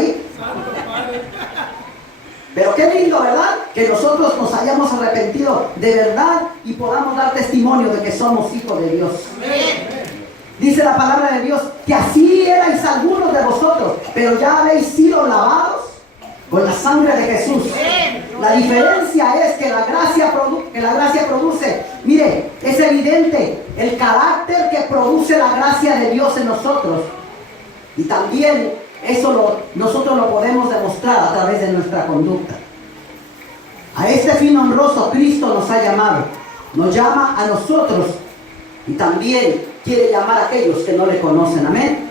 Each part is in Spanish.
ahí? Pero qué lindo, ¿verdad? Que nosotros nos hayamos arrepentido de verdad y podamos dar testimonio de que somos hijos de Dios. Dice la palabra de Dios que así erais algunos de vosotros, pero ya habéis sido lavados con la sangre de Jesús. La diferencia es que la gracia produce, mire, es evidente el carácter que produce la gracia de Dios en nosotros. Y también nosotros lo podemos demostrar a través de nuestra conducta. A este fin honroso Cristo nos ha llamado. Nos llama a nosotros y también quiere llamar a aquellos que no le conocen. Amén.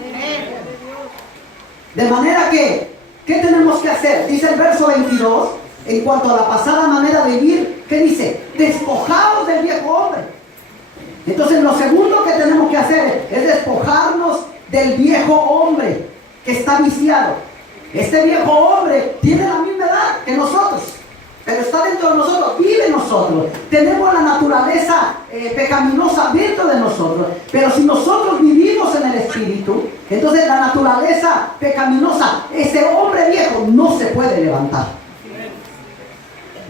De manera que, ¿qué tenemos que hacer? Dice el verso 22, en cuanto a la pasada manera de vivir, ¿qué dice? Despojaos del viejo hombre. Entonces lo segundo que tenemos que hacer es despojarnos del viejo hombre que está viciado. Este viejo hombre tiene la misma edad que nosotros, pero está dentro de nosotros, vive en nosotros. Tenemos la naturaleza pecaminosa dentro de nosotros, pero si nosotros vivimos en el Espíritu, entonces la naturaleza pecaminosa, ese hombre viejo no se puede levantar.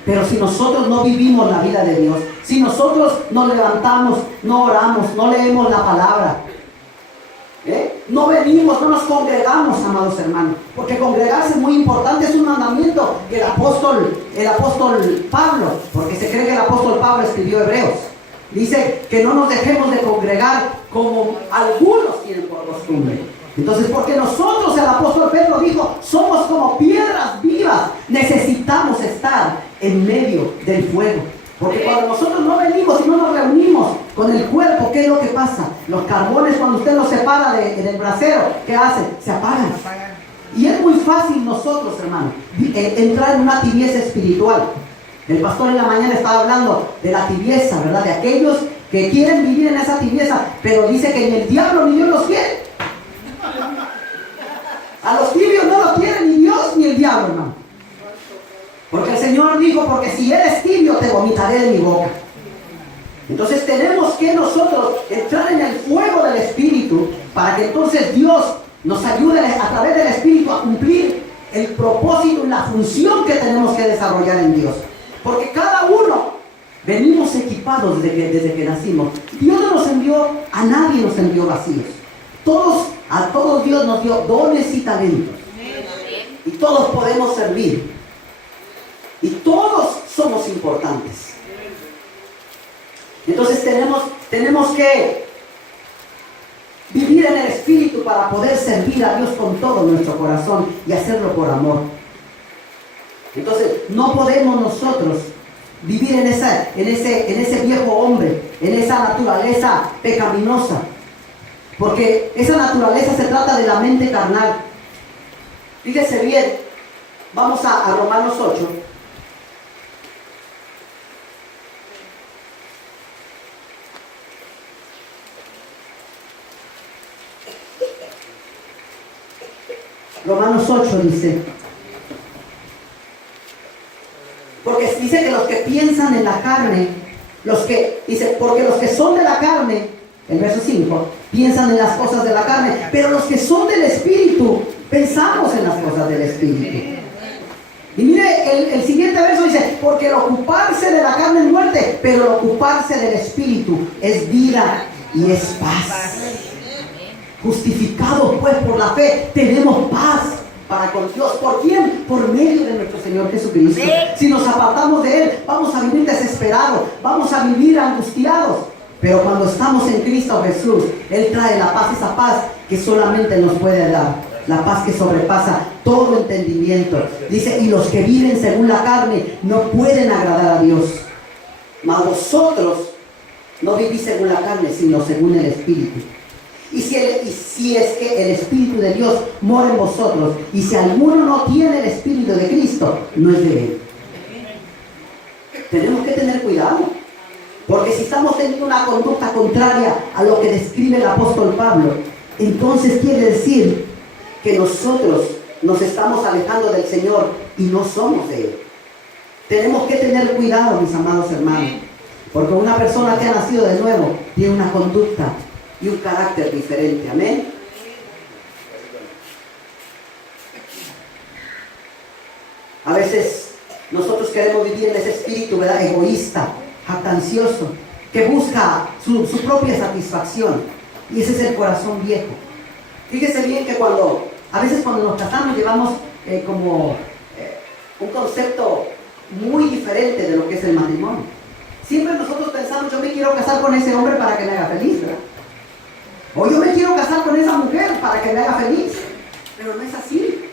Pero si nosotros no vivimos la vida de Dios, si nosotros nos levantamos, no oramos, no leemos la palabra, no venimos, no nos congregamos, amados hermanos, porque congregarse es muy importante, es un mandamiento que el apóstol Pablo, porque se cree que el apóstol Pablo escribió Hebreos, dice que no nos dejemos de congregar como algunos tienen por costumbre. Entonces, porque nosotros, el apóstol Pedro dijo, somos como piedras vivas, necesitamos estar en medio del fuego. Porque cuando nosotros no venimos y no nos reunimos con el cuerpo, ¿qué es lo que pasa? Los carbones, cuando usted los separa del brasero, ¿qué hacen? Se apagan. Y es muy fácil nosotros, hermano, entrar en una tibieza espiritual. El pastor en la mañana estaba hablando de la tibieza, ¿verdad? De aquellos que quieren vivir en esa tibieza, pero dice que ni el diablo ni Dios los quiere. A los tibios no los quiere ni Dios ni el diablo, hermano. Porque el Señor dijo, porque si eres tibio te vomitaré de mi boca. Entonces tenemos que nosotros entrar en el fuego del Espíritu para que entonces Dios nos ayude a través del Espíritu a cumplir el propósito y la función que tenemos que desarrollar en Dios. Porque cada uno venimos equipados desde que nacimos. Dios no nos envió, a nadie nos envió vacíos. A todos Dios nos dio dones y talentos. Y todos podemos servir. Y todos somos importantes. Entonces tenemos que vivir en el Espíritu para poder servir a Dios con todo nuestro corazón y hacerlo por amor. Entonces no podemos nosotros vivir en ese viejo hombre, en esa naturaleza pecaminosa, porque esa naturaleza se trata de la mente carnal. Fíjese bien, vamos a Romanos 8. Romanos 8 dice, porque dice que los que piensan en la carne, porque los que son de la carne, el verso 5, piensan en las cosas de la carne, pero los que son del Espíritu, pensamos en las cosas del Espíritu. Y mire, el siguiente verso dice, porque el ocuparse de la carne es muerte, pero el ocuparse del Espíritu es vida y es paz. Justificados pues por la fe, tenemos paz para con Dios. ¿Por quién? Por medio de nuestro Señor Jesucristo. Si nos apartamos de Él, vamos a vivir desesperados, vamos a vivir angustiados. Pero cuando estamos en Cristo Jesús, Él trae la paz, esa paz que solamente nos puede dar, la paz que sobrepasa todo entendimiento. Dice, y los que viven según la carne no pueden agradar a Dios. Mas vosotros no vivís según la carne, sino según el Espíritu. Y si es que el Espíritu de Dios mora en vosotros, y si alguno no tiene el Espíritu de Cristo, no es de Él. Tenemos que tener cuidado, porque si estamos teniendo una conducta contraria a lo que describe el apóstol Pablo, entonces quiere decir que nosotros nos estamos alejando del Señor y no somos de Él. Tenemos que tener cuidado, mis amados hermanos, porque una persona que ha nacido de nuevo tiene una conducta y un carácter diferente. Amén. A veces nosotros queremos vivir en ese espíritu, ¿verdad? Egoísta, jactancioso, que busca su propia satisfacción. Y ese es el corazón viejo. Fíjese bien que a veces cuando nos casamos llevamos un concepto muy diferente de lo que es el matrimonio. Siempre nosotros pensamos, yo me quiero casar con ese hombre para que me haga feliz, ¿verdad? O yo me quiero casar con esa mujer para que me haga feliz. Pero no es así.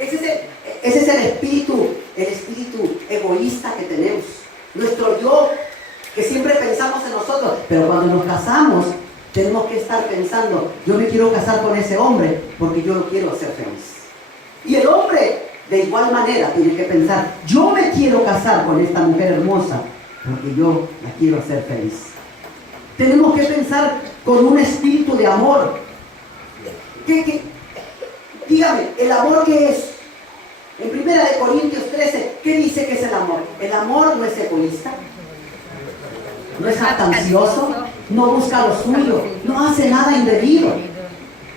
Ese es el espíritu egoísta que tenemos. Nuestro yo, que siempre pensamos en nosotros. Pero cuando nos casamos, tenemos que estar pensando, yo me quiero casar con ese hombre porque yo lo quiero hacer feliz. Y el hombre, de igual manera, tiene que pensar, yo me quiero casar con esta mujer hermosa porque yo la quiero hacer feliz. Tenemos que pensar con un espíritu de amor. Dígame, ¿el amor qué es? En 1 Corintios 13, ¿qué dice que es el amor? El amor no es egoísta, no es jactancioso, no busca lo suyo, no hace nada indebido.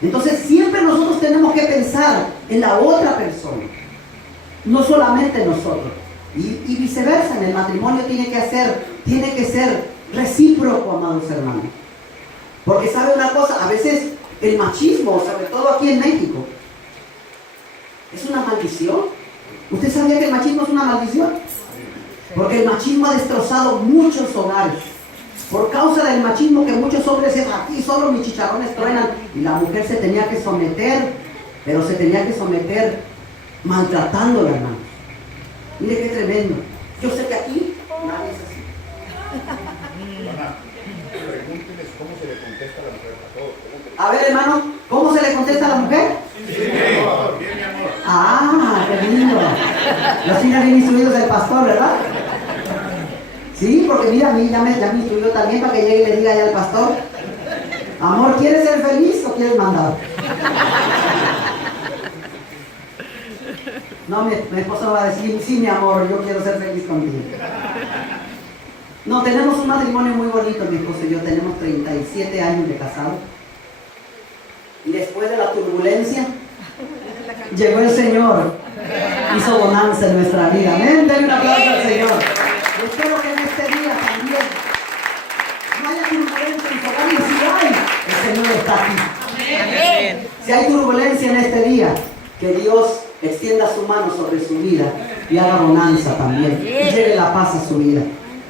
Entonces siempre nosotros tenemos que pensar en la otra persona, no solamente nosotros. Y viceversa, en el matrimonio tiene que ser recíproco, amados hermanos. Porque sabe una cosa, a veces el machismo, sobre todo aquí en México, es una maldición. ¿Usted sabía que el machismo es una maldición? Porque el machismo ha destrozado muchos hogares. Por causa del machismo, que muchos hombres dicen, aquí solo mis chicharrones truenan, y la mujer se tenía que someter, pero se tenía que someter maltratándola, hermano. Mire qué tremendo. Yo sé que aquí nadie es así. Pregúntenles cómo se le contesta a la mujer a todos. A ver, hermano, ¿cómo se le contesta a la mujer? Sí, mi amor, bien, mi amor. Ah, qué lindo. Los hijos bien instruidos del pastor, ¿verdad? Sí, porque mira, a mí ya me instruyó también para que llegue y le diga ya al pastor, amor, ¿quieres ser feliz o quieres mandar? No, mi esposo va a decir, sí, mi amor, yo quiero ser feliz contigo. No, tenemos un matrimonio muy bonito, mi esposo y yo, tenemos 37 años de casado. Y después de la turbulencia, llegó el Señor, hizo bonanza en nuestra vida. Amén, denle un aplauso al Señor. Y espero que en este día también no haya turbulencia en su hogar, y si hay, el Señor está aquí. Amén. Si hay turbulencia en este día, que Dios extienda su mano sobre su vida y haga bonanza también, y lleve la paz a su vida.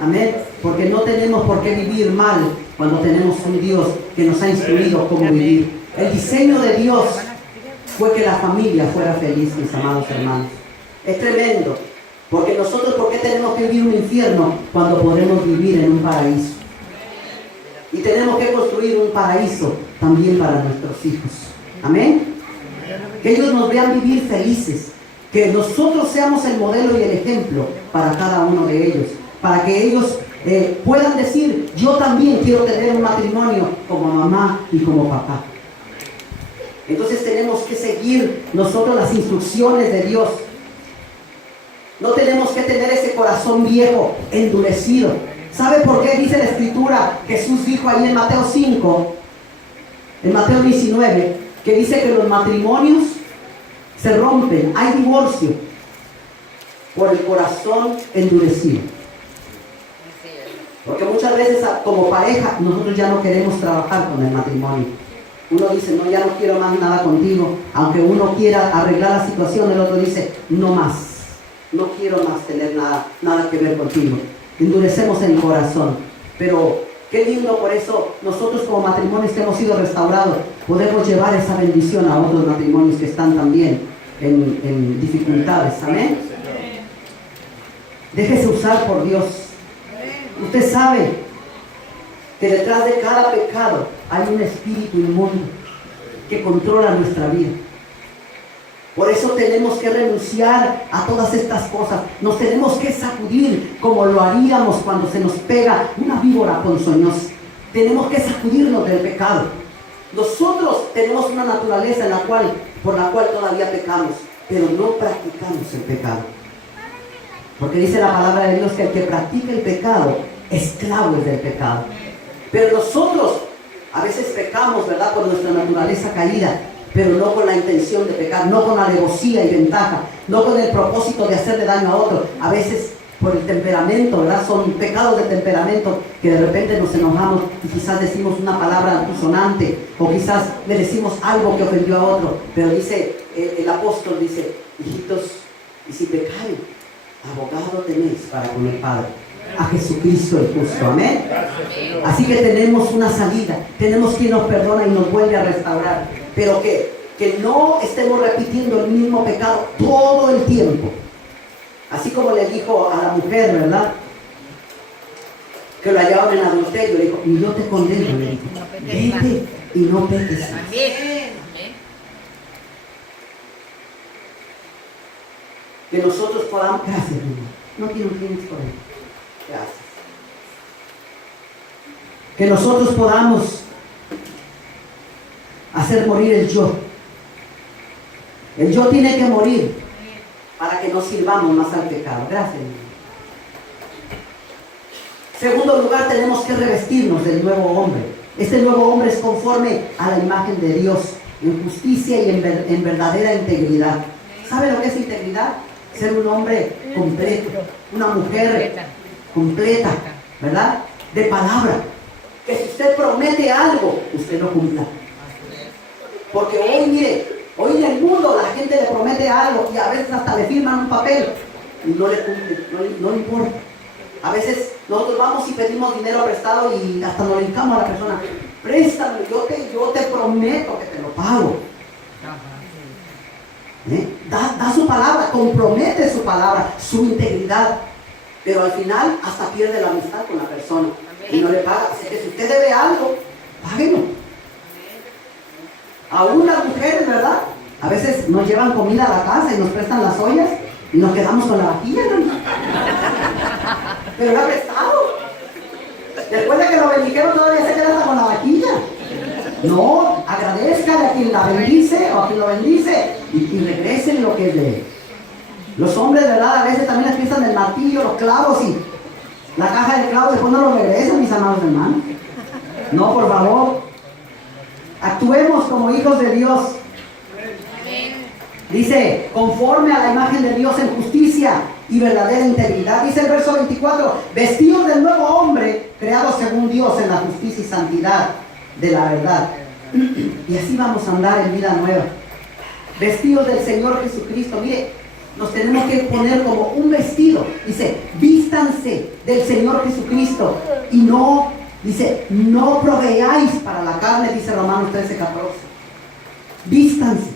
Amén. Porque no tenemos por qué vivir mal cuando tenemos un Dios que nos ha instruido cómo vivir. El diseño de Dios fue que la familia fuera feliz, mis amados hermanos. Es tremendo. Porque nosotros, ¿por qué tenemos que vivir un infierno cuando podemos vivir en un paraíso? Y tenemos que construir un paraíso también para nuestros hijos. Amén. Que ellos nos vean vivir felices. Que nosotros seamos el modelo y el ejemplo para cada uno de ellos. Para que ellos puedan decir, yo también quiero tener un matrimonio como mamá y como papá. Entonces tenemos que seguir nosotros las instrucciones de Dios. No tenemos que tener ese corazón viejo, endurecido. ¿Sabe por qué dice la Escritura? Jesús dijo ahí en Mateo 5, en Mateo 19, que dice que los matrimonios se rompen, hay divorcio por el corazón endurecido. Porque muchas veces como pareja nosotros ya no queremos trabajar con el matrimonio. Uno dice, no, ya no quiero más nada contigo. Aunque uno quiera arreglar la situación, el otro dice, no más. No quiero más tener nada que ver contigo. Endurecemos el corazón. Pero qué lindo, por eso nosotros como matrimonios que hemos sido restaurados, podemos llevar esa bendición a otros matrimonios que están también en dificultades. Amén. Déjese usar por Dios. Usted sabe que detrás de cada pecado hay un espíritu inmundo que controla nuestra vida. Por eso tenemos que renunciar a todas estas cosas. Nos tenemos que sacudir como lo haríamos cuando se nos pega una víbora ponzoñosa. Tenemos que sacudirnos del pecado. Nosotros tenemos una naturaleza por la cual todavía pecamos, pero no practicamos el pecado. Porque dice la palabra de Dios que el que practica el pecado, esclavo es del pecado. Pero nosotros a veces pecamos, ¿verdad? Por nuestra naturaleza caída. pero no con la intención de pecar, no con alevosía y ventaja, no con el propósito de hacerle daño a otro. A veces por el temperamento, ¿verdad? Son pecados de temperamento que de repente nos enojamos y quizás decimos una palabra altisonante o quizás le decimos algo que ofendió a otro. Pero dice, el apóstol dice, hijitos, y si pecaren, abogado tenéis para con el Padre, a Jesucristo el justo. Amén. Así que tenemos una salida, tenemos quien nos perdona y nos vuelve a restaurar, pero que no estemos repitiendo el mismo pecado todo el tiempo. Así como le dijo a la mujer, ¿verdad?, que lo hallaban en adulterio, le dijo, y yo te condeno, le dijo, vete y no peques más. Que nosotros podamos, gracias, hermano, no quiero clientes por él, gracias. Que nosotros podamos hacer morir el yo. El yo tiene que morir para que no sirvamos más al pecado. Gracias. Segundo lugar, tenemos que revestirnos del nuevo hombre. Este nuevo hombre es conforme a la imagen de Dios, en justicia y en verdadera integridad. ¿Sabe lo que es integridad? Ser un hombre completo, una mujer completa, ¿verdad? De palabra. Que si usted promete algo, usted lo cumpla. Porque hoy, mire, hoy en el mundo la gente le promete algo y a veces hasta le firman un papel y no le cumple, no le importa. A veces nosotros vamos y pedimos dinero prestado y hasta nos le hincamos a la persona, préstame, yo te prometo que te lo pago. Da su palabra, compromete su palabra, su integridad, pero al final hasta pierde la amistad con la persona y no le paga. Así que si usted debe algo, páguelo. Aún las mujeres, ¿verdad? A veces nos llevan comida a la casa y nos prestan las ollas y nos quedamos con la vajilla, ¿no? Pero lo ha prestado. Después de que lo bendijeron todavía se queda hasta con la vajilla. No, agradezca a quien la bendice o a quien lo bendice y regresen lo que es de él. Los hombres, ¿verdad? A veces también les prestan el martillo, los clavos y la caja de clavos, después no lo regresan, mis amados hermanos. No, por favor. Actuemos como hijos de Dios. Dice, conforme a la imagen de Dios en justicia y verdadera integridad. Dice el verso 24, vestidos del nuevo hombre, creado según Dios en la justicia y santidad de la verdad. Y así vamos a andar en vida nueva. Vestidos del Señor Jesucristo. Mire, nos tenemos que poner como un vestido. Dice, vístanse del Señor Jesucristo y no, dice, no proveáis para la carne, dice Romanos 13:14. Vístanse.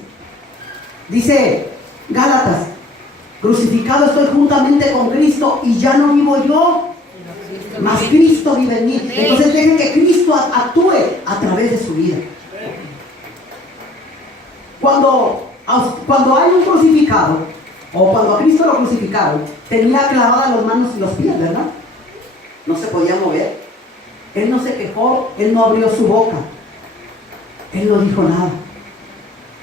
Dice Gálatas, crucificado estoy juntamente con Cristo y ya no vivo yo, mas Cristo vive en mí. Entonces dejen que Cristo actúe a través de su vida. Cuando hay un crucificado, o cuando a Cristo lo crucificaron, tenía clavadas las manos y los pies, ¿verdad? No se podía mover. Él no se quejó, él no abrió su boca, él no dijo nada.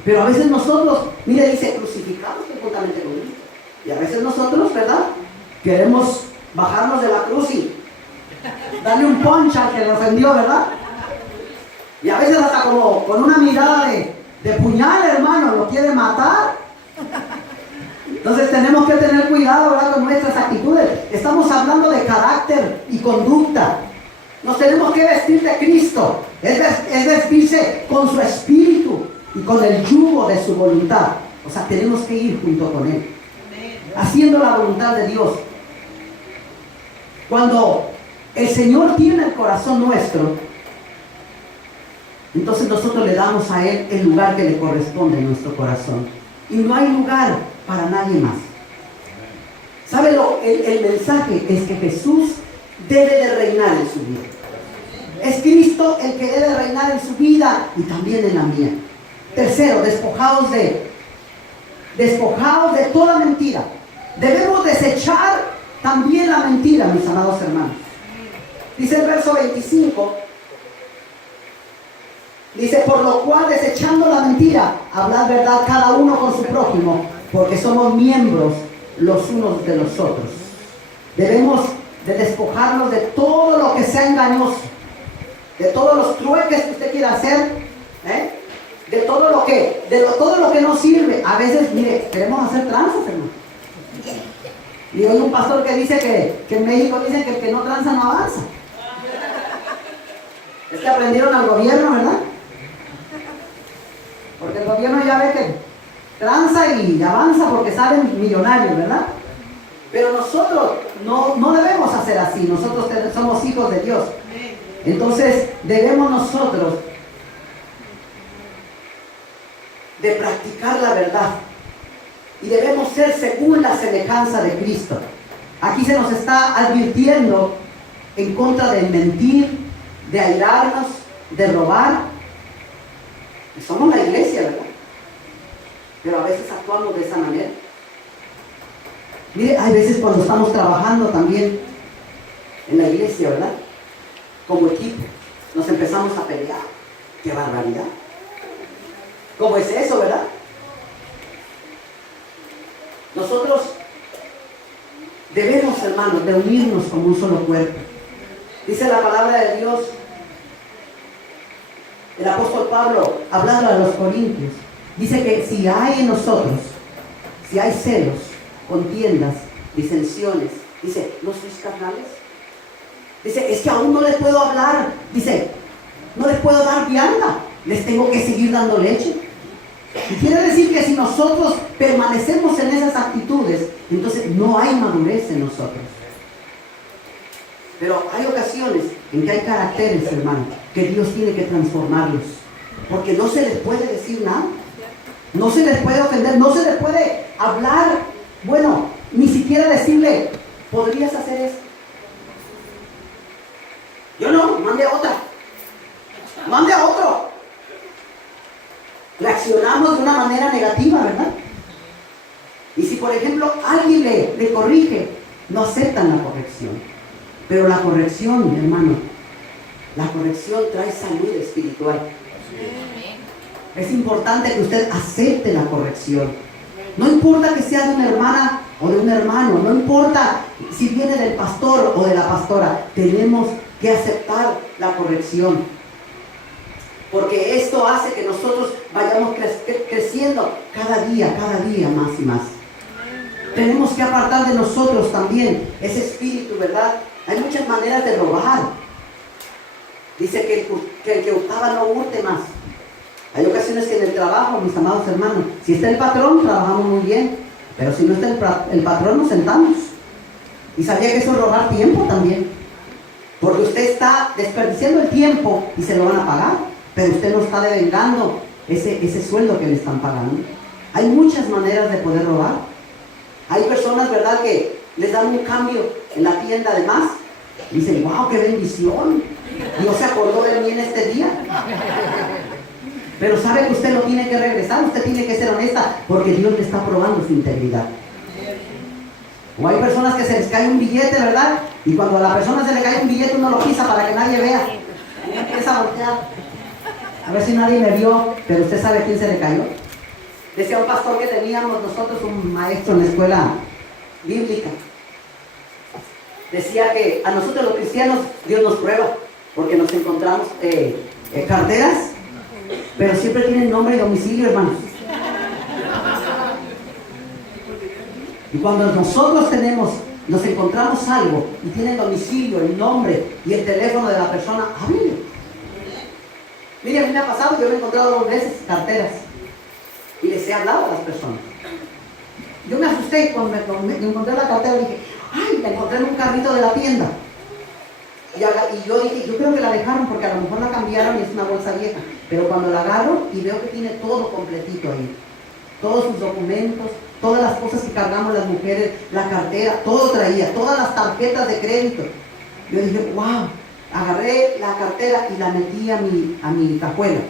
Pero a veces nosotros, mire, dice, crucificados juntamente con Cristo. Y a veces nosotros, ¿verdad?, queremos bajarnos de la cruz y darle un punch al que lo ofendió, ¿verdad? Y a veces hasta como con una mirada de puñal, hermano, lo quiere matar. Entonces tenemos que tener cuidado, ¿verdad?, con nuestras actitudes. Estamos hablando de carácter y conducta. Nos tenemos que vestir de Cristo. Es vestirse con su espíritu y con el yugo de su voluntad. O sea, tenemos que ir junto con Él, haciendo la voluntad de Dios. Cuando el Señor tiene el corazón nuestro, entonces nosotros le damos a Él el lugar que le corresponde en nuestro corazón. Y no hay lugar para nadie más. ¿Sabe el mensaje? Es que Jesús debe de reinar en su vida. Es Cristo el que debe reinar en su vida y también en la mía. Tercero, despojados de toda mentira. Debemos desechar también la mentira, mis amados hermanos. Dice el verso 25, dice, por lo cual desechando la mentira, hablad verdad cada uno con su prójimo, porque somos miembros los unos de los otros. Debemos de despojarnos de todo lo que sea engañoso, de todos los trueques que usted quiera hacer, de todo lo que no sirve. A veces, mire, queremos hacer tranzas, hermano. Y hay un pastor que dice que en México dicen que el que no tranza no avanza. Es que aprendieron al gobierno, ¿verdad? Porque el gobierno ya ve que tranza y avanza porque salen millonarios, ¿verdad? Pero nosotros no debemos hacer así. Nosotros somos hijos de Dios. Entonces debemos nosotros de practicar la verdad. Y debemos ser según la semejanza de Cristo. Aquí se nos está advirtiendo en contra de mentir, de airarnos, de robar. Y somos la iglesia, ¿verdad? Pero a veces actuamos de esa manera. Mire, hay veces cuando estamos trabajando también en la iglesia, ¿verdad? Como equipo, nos empezamos a pelear. ¡Qué barbaridad! ¿Cómo es eso, verdad? Nosotros debemos, hermanos, de unirnos como un solo cuerpo. Dice la palabra de Dios, el apóstol Pablo, hablando a los corintios, dice que si hay en nosotros, si hay celos, contiendas, disensiones, dice, ¿no sois carnales? Dice, es que aún no les puedo hablar, dice, no les puedo dar vianda, les tengo que seguir dando leche. Y quiere decir que si nosotros permanecemos en esas actitudes, entonces no hay madurez en nosotros. Pero hay ocasiones en que hay caracteres, hermano, que Dios tiene que transformarlos. Porque no se les puede decir nada. No se les puede ofender, no se les puede hablar. Bueno, ni siquiera decirle, ¿podrías hacer eso? Yo no, mande a otra. Mande a otro. Reaccionamos de una manera negativa, ¿verdad? Y si por ejemplo alguien le corrige, no aceptan la corrección. Pero la corrección, hermano, la corrección trae salud espiritual. Es importante que usted acepte la corrección. No importa que sea de una hermana o de un hermano, no importa si viene del pastor o de la pastora, tenemos que aceptar la corrección. Porque esto hace que nosotros vayamos creciendo cada día más y más. Tenemos que apartar de nosotros también ese espíritu, ¿verdad? Hay muchas maneras de robar. Dice que el que hurtaba no hurte más. Hay ocasiones que en el trabajo, mis amados hermanos, si está el patrón, trabajamos muy bien. Pero si no está el patrón, nos sentamos. Y sabía que eso es robar tiempo también. Porque usted está desperdiciando el tiempo y se lo van a pagar. Pero usted no está devengando ese sueldo que le están pagando. Hay muchas maneras de poder robar. Hay personas, ¿verdad?, que les dan un cambio en la tienda de más. Dicen, wow, qué bendición. Dios se acordó de mí en este día. Pero sabe que usted lo tiene que regresar. Usted tiene que ser honesta porque Dios le está probando su integridad. O hay personas que se les cae un billete, ¿verdad? Y cuando a la persona se le cae un billete, uno lo pisa para que nadie vea. Y empieza a voltear. A ver si nadie me vio, pero usted sabe a quién se le cayó. Decía un pastor que teníamos nosotros, un maestro en la escuela bíblica. Decía que a nosotros los cristianos Dios nos prueba, porque nos encontramos carteras, pero siempre tienen nombre y domicilio, hermanos. Y cuando nosotros nos encontramos algo y tiene domicilio, el nombre y el teléfono de la persona, háblele. Mire, a mí me ha pasado, yo me he encontrado 2 veces carteras y les he hablado a las personas. Yo me asusté cuando me encontré la cartera y dije, ay, la encontré en un carrito de la tienda. Y yo dije, yo creo que la dejaron porque a lo mejor la cambiaron y es una bolsa vieja. Pero cuando la agarro y veo que tiene todo completito ahí, todos sus documentos, todas las cosas que cargamos las mujeres, la cartera, todo traía, todas las tarjetas de crédito. Yo dije, wow. Agarré la cartera y la metí a mi cajuela.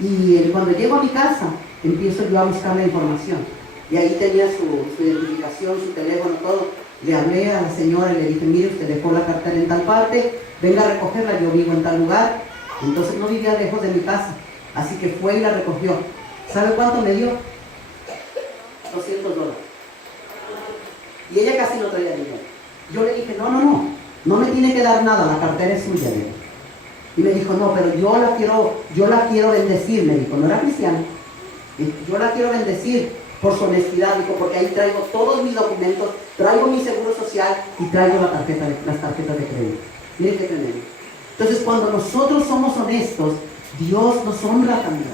Y cuando llego a mi casa, empiezo yo a buscar la información. Y ahí tenía su identificación, su teléfono, todo. Le hablé a la señora y le dije, mire, usted dejó la cartera en tal parte, venga a recogerla, yo vivo en tal lugar. Entonces no vivía lejos de mi casa. Así que fue y la recogió. ¿Sabe cuánto me dio? $200. Y ella casi no traía dinero. Yo le dije, no me tiene que dar nada, la cartera es suya. Y me dijo, no, pero yo la quiero bendecir, me dijo, no era cristiano. Yo la quiero bendecir por su honestidad, dijo, porque ahí traigo todos mis documentos, traigo mi seguro social y traigo las tarjetas de crédito. Miren qué tremendo. Entonces, cuando nosotros somos honestos, Dios nos honra también.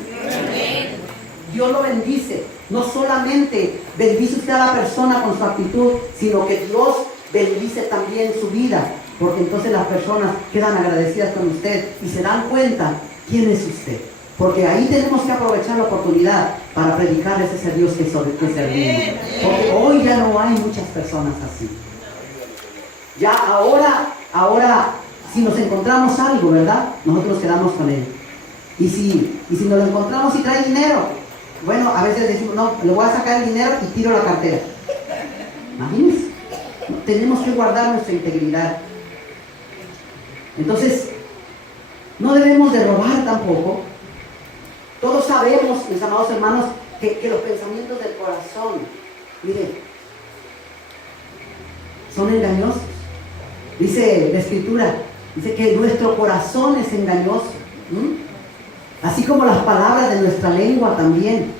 Dios lo bendice. No solamente bendice usted a la persona con su actitud, sino que Dios bendice también su vida, porque entonces las personas quedan agradecidas con usted y se dan cuenta quién es usted. Porque ahí tenemos que aprovechar la oportunidad para predicarles ese Dios que servimos. Porque hoy ya no hay muchas personas así. Ya ahora, si nos encontramos algo, ¿verdad? Nosotros nos quedamos con él. Y si nos lo encontramos y trae dinero, bueno, a veces decimos, no, le voy a sacar el dinero y tiro la cartera. Imagínense. Tenemos que guardar nuestra integridad. Entonces, no debemos de robar tampoco. Todos sabemos, mis amados hermanos, que los pensamientos del corazón, miren, son engañosos. Dice la Escritura, dice que nuestro corazón es engañoso. Así como las palabras de nuestra lengua también.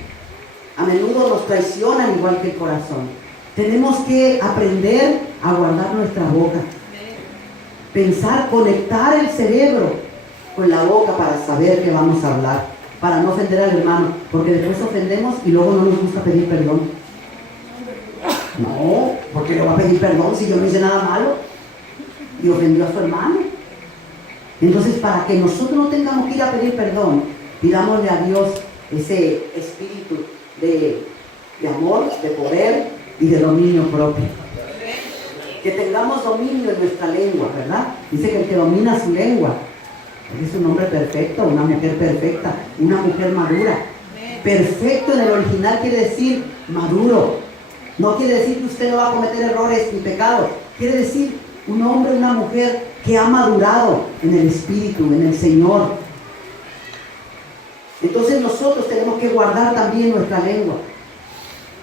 A menudo nos traicionan igual que el corazón. Tenemos que aprender a guardar nuestra boca. Pensar, conectar el cerebro con la boca para saber que vamos a hablar. Para no ofender al hermano, porque después ofendemos y luego no nos gusta pedir perdón. No, porque le va a pedir perdón si yo no hice nada malo y ofendió a su hermano. Entonces, para que nosotros no tengamos que ir a pedir perdón, pidámosle a Dios ese espíritu de amor, de poder y de dominio propio. Que tengamos dominio en nuestra lengua, ¿verdad? Dice que el que domina su lengua es un hombre perfecto, una mujer perfecta, una mujer madura. Perfecto en el original quiere decir maduro. No quiere decir que usted no va a cometer errores ni pecados. Quiere decir un hombre, una mujer que ha madurado en el Espíritu, en el Señor. Entonces nosotros tenemos que guardar también nuestra lengua.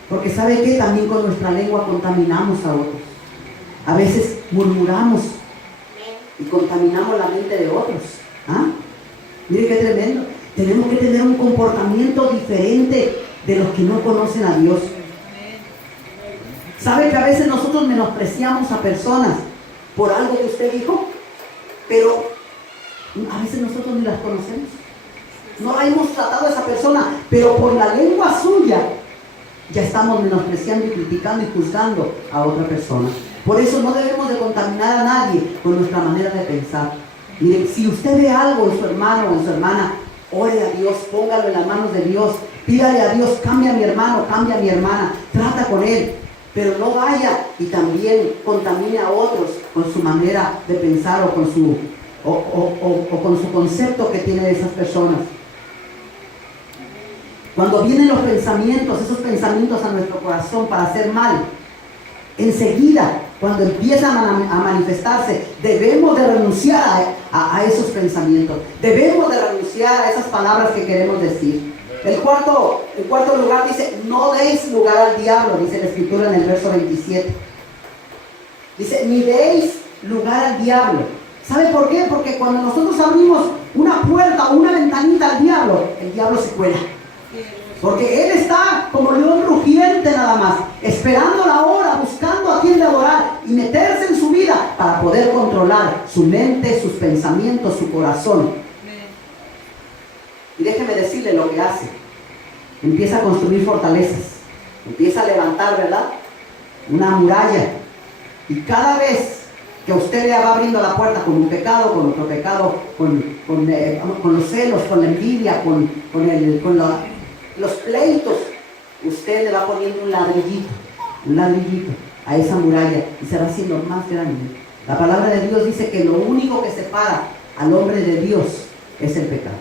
Porque ¿sabe qué? También con nuestra lengua contaminamos a otros. A veces murmuramos y contaminamos la mente de otros. ¿Ah? Mire qué tremendo. Tenemos que tener un comportamiento diferente de los que no conocen a Dios. ¿Sabe que a veces nosotros menospreciamos a personas por algo que usted dijo? Pero a veces nosotros ni las conocemos. No la hemos tratado a esa persona, pero por la lengua suya ya estamos menospreciando y criticando y juzgando a otra persona. Por eso no debemos de contaminar a nadie con nuestra manera de pensar. Mire, si usted ve algo en su hermano o en su hermana, ore a Dios, póngalo en las manos de Dios, pídale a Dios, cambia a mi hermano, cambia a mi hermana, trata con él, pero no vaya y también contamine a otros con su manera de pensar o con su concepto que tiene de esas personas. Cuando vienen los pensamientos, esos pensamientos a nuestro corazón para hacer mal, enseguida, cuando empiezan a manifestarse, debemos de renunciar a esos pensamientos. Debemos de renunciar a esas palabras que queremos decir. El cuarto lugar dice, no deis lugar al diablo, dice la Escritura en el verso 27. Dice, ni deis lugar al diablo. ¿Sabe por qué? Porque cuando nosotros abrimos una puerta o una ventanita al diablo, el diablo se cuela. Porque él está como león rugiente nada más, esperando la hora, buscando a quien adorar y meterse en su vida para poder controlar su mente, sus pensamientos, su corazón. Y déjeme decirle lo que hace. Empieza a construir fortalezas, empieza a levantar, ¿verdad?, una muralla. Y cada vez que usted le va abriendo la puerta con un pecado, con otro pecado, con los celos, con la envidia, con los pleitos, usted le va poniendo un ladrillito a esa muralla y se va haciendo más grande. La palabra de Dios dice que lo único que separa al hombre de Dios es el pecado.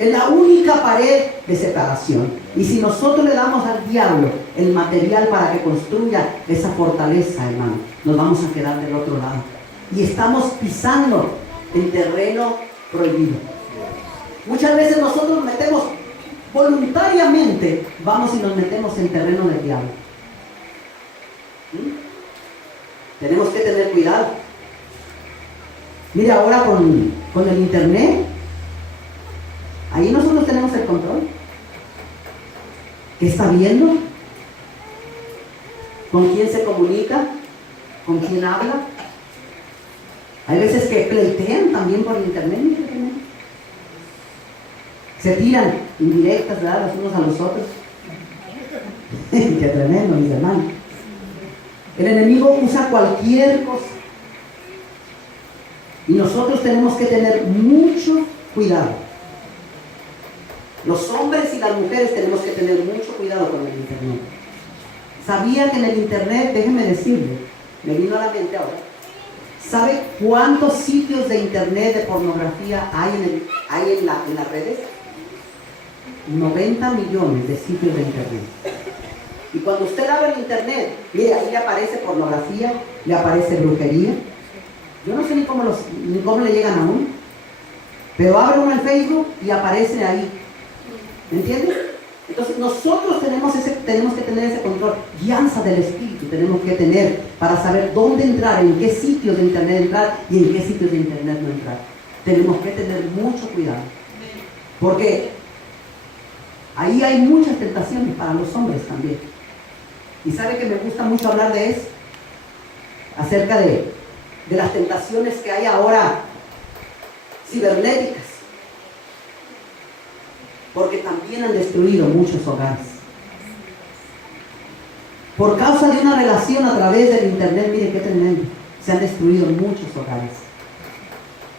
Es la única pared de separación. Y si nosotros le damos al diablo el material para que construya esa fortaleza, hermano, nos vamos a quedar del otro lado. Y estamos pisando el terreno prohibido. Muchas veces nosotros metemos voluntariamente, vamos y nos metemos en terreno del diablo. Tenemos que tener cuidado. Mira, ahora con el internet, Ahí nosotros tenemos el control. ¿Qué está viendo? ¿Con quién se comunica? ¿Con quién habla? Hay veces que pleitean también por internet. Se tiran indirectas, ¿verdad? Los unos a los otros. Qué tremendo, mis hermanos. El enemigo usa cualquier cosa. Y nosotros tenemos que tener mucho cuidado. Los hombres y las mujeres tenemos que tener mucho cuidado con el internet. ¿Sabía que en el internet, déjenme decirle, me vino a la mente ahora, ¿sabe cuántos sitios de internet de pornografía hay en las redes? 90 millones de sitios de internet. Y cuando usted abre el internet, mire, ahí le aparece pornografía, le aparece brujería. Yo no sé ni cómo le llegan a uno, pero abre uno el Facebook y aparece ahí. ¿Me entiendes? Entonces nosotros tenemos que tener ese control, guianza del Espíritu tenemos que tener para saber dónde entrar, en qué sitios de internet entrar y en qué sitios de internet no entrar. Tenemos que tener mucho cuidado, porque ahí hay muchas tentaciones para los hombres también. Y sabe que me gusta mucho hablar de eso, acerca de las tentaciones que hay ahora cibernéticas, porque también han destruido muchos hogares. Por causa de una relación a través del internet, mire qué tremendo, se han destruido muchos hogares.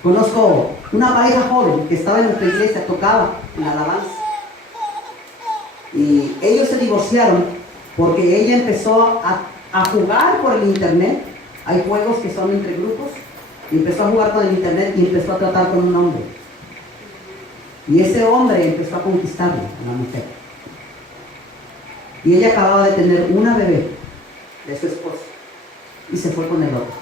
Conozco una pareja joven que estaba en nuestra iglesia, tocaba en la alabanza, y ellos se divorciaron porque ella empezó a jugar por el internet. Hay juegos que son entre grupos, y empezó a jugar con el internet y empezó a tratar con un hombre. Y ese hombre empezó a conquistarla, a la mujer. Y ella acababa de tener una bebé de su esposo y se fue con el otro.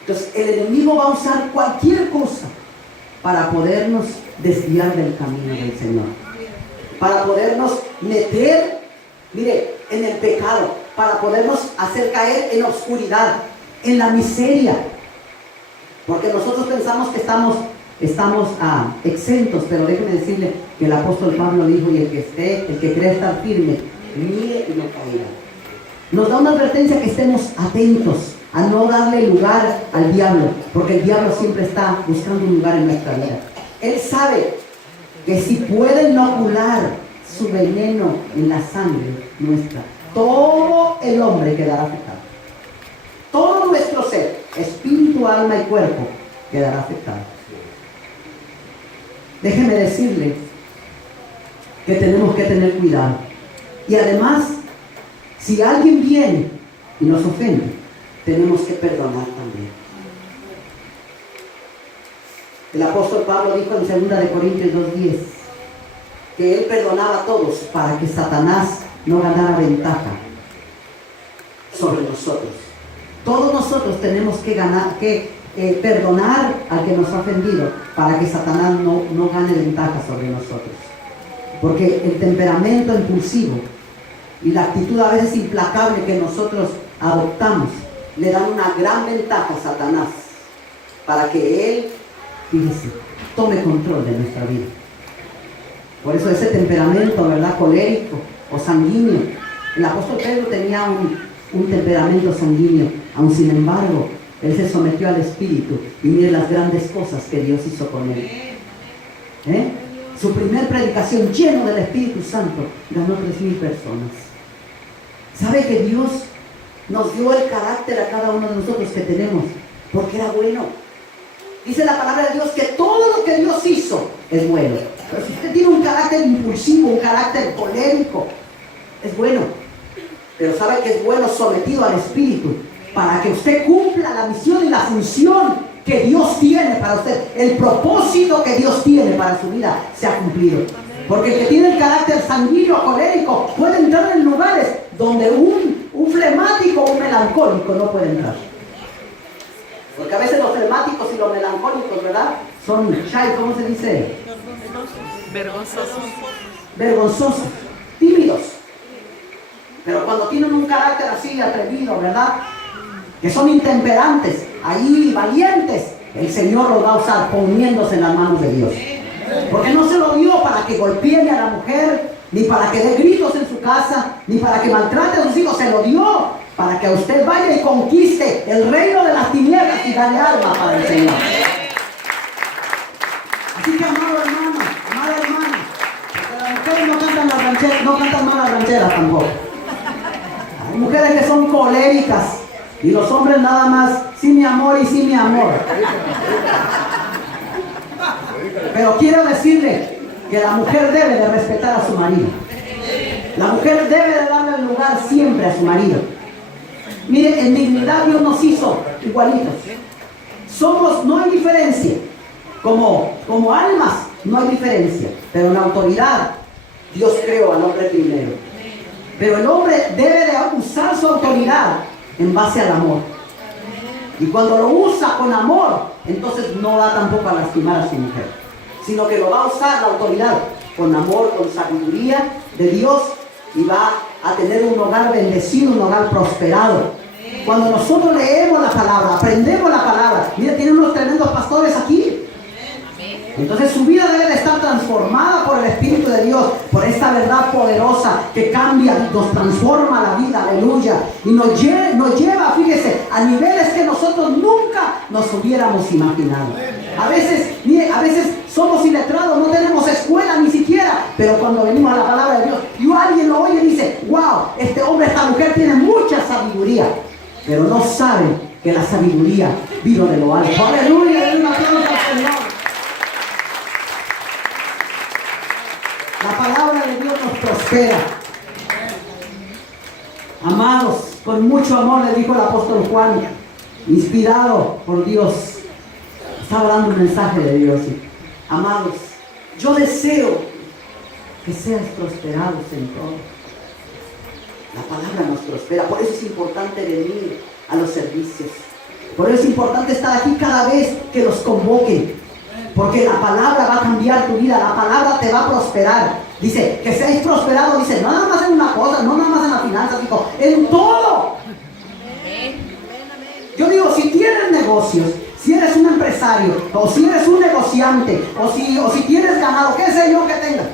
Entonces el enemigo va a usar cualquier cosa para podernos desviar del camino del Señor, para podernos meter, mire, en el pecado, para podernos hacer caer en la oscuridad, en la miseria, porque nosotros pensamos que estamos exentos, pero déjeme decirle que el apóstol Pablo dijo: y el que cree estar firme, mire y no caiga. Nos da una advertencia que estemos atentos a no darle lugar al diablo, porque el diablo siempre está buscando un lugar en nuestra vida. Él sabe que si puede inocular su veneno en la sangre nuestra, todo el hombre quedará afectado. Todo nuestro ser, espíritu, alma y cuerpo, quedará afectado. Déjeme decirle que tenemos que tener cuidado. Y además, si alguien viene y nos ofende, tenemos que perdonar también. El apóstol Pablo dijo en 2 Corintios 2:10 que él perdonaba a todos para que Satanás no ganara ventaja sobre nosotros. Todos nosotros tenemos que perdonar al que nos ha ofendido para que Satanás no gane ventaja sobre nosotros. Porque el temperamento impulsivo y la actitud a veces implacable que nosotros adoptamos le dan una gran ventaja a Satanás para que él, fíjese, tome control de nuestra vida. Por eso ese temperamento, ¿verdad?, colérico o sanguíneo. El apóstol Pedro tenía un temperamento sanguíneo, aun sin embargo, él se sometió al Espíritu y mire las grandes cosas que Dios hizo con él. Su primer predicación, lleno del Espíritu Santo, ganó 3,000 personas. ¿Sabe que Dios nos dio el carácter a cada uno de nosotros que tenemos? Porque era bueno. Dice la palabra de Dios que todo lo que Dios hizo es bueno. Pero si usted tiene un carácter impulsivo, un carácter colérico, es bueno. Pero sabe que es bueno sometido al Espíritu, para que usted cumpla la misión y la función que Dios tiene para usted. El propósito que Dios tiene para su vida se ha cumplido. Porque el que tiene el carácter sanguíneo, colérico, puede entrar en lugares donde un flemático o un melancólico no puede entrar. Porque a veces los flemáticos y los melancólicos, ¿verdad?, son shy, ¿cómo se dice? Vergonzosos, tímidos. Pero cuando tienen un carácter así atrevido, ¿verdad?, que son intemperantes, ahí valientes, el Señor lo va a usar poniéndose en las manos de Dios. Porque no se lo dio para que golpee a la mujer, ni para que dé gritos en su casa, ni para que maltrate a sus hijos. Se lo dio para que usted vaya y conquiste el reino de las tinieblas y dale alma para el Señor. Así que, amado hermano, amada hermana, las mujeres no cantan las rancheras, no cantan mal las rancheras tampoco. Hay mujeres que son coléricas y los hombres nada más, sí mi amor y sí mi amor. Pero quiero decirle que la mujer debe de respetar a su marido. La mujer debe de darle el lugar siempre a su marido. Mire, en dignidad Dios nos hizo igualitos. No hay diferencia. Como almas no hay diferencia. Pero en la autoridad Dios creó al hombre primero. Pero el hombre debe de usar su autoridad en base al amor. Y cuando lo usa con amor, entonces no va tampoco a lastimar a su mujer, sino que lo va a usar la autoridad con amor, con sabiduría de Dios, y va a tener un hogar bendecido, un hogar prosperado. Cuando nosotros leemos la palabra, aprendemos la palabra, mira, tienen unos tremendos pastores aquí. Entonces su vida debe de estar transformada por el Espíritu de Dios, por esta verdad poderosa que cambia, nos transforma la vida, aleluya, y nos lleva, fíjese, a niveles que nosotros nunca nos hubiéramos imaginado. A veces, mire, a veces somos iletrados, no tenemos escuela ni siquiera, pero cuando venimos a la palabra de Dios y alguien lo oye y dice, wow, este hombre, esta mujer tiene mucha sabiduría, pero no saben que la sabiduría vino de lo alto. Aleluya, un aplauso al Señor. La palabra de Dios nos prospera. Amados, con mucho amor le dijo el apóstol Juan, inspirado por Dios, estaba dando un mensaje de Dios. Amados, yo deseo que seas prosperados en todo. La palabra nos prospera, por eso es importante venir a los servicios. Por eso es importante estar aquí cada vez que los convoquen. Porque la palabra va a cambiar tu vida, la palabra te va a prosperar. Dice, que seáis prosperados, dice, no nada más en una cosa, no nada más en las finanzas, dijo, en todo. Yo digo, si tienes negocios, si eres un empresario, o si eres un negociante, o si tienes ganado, qué sé yo que tengas,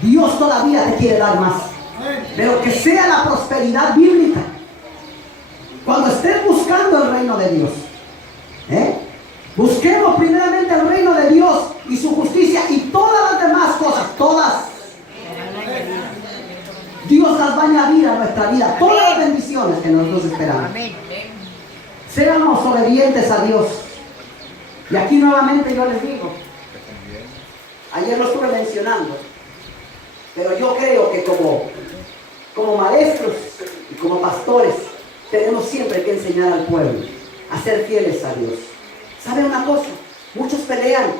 Dios todavía te quiere dar más. Pero que sea la prosperidad bíblica. Cuando estés buscando el reino de Dios, busquemos primeramente el reino de Dios y su justicia, y todas las demás cosas, todas, Dios las va a añadir a nuestra vida, todas las bendiciones que nosotros esperamos. Seamos obedientes a Dios. Y aquí nuevamente yo les digo, ayer lo estuve mencionando, pero yo creo que como maestros y como pastores tenemos siempre que enseñar al pueblo a ser fieles a Dios. ¿Sabe una cosa? Muchos pelean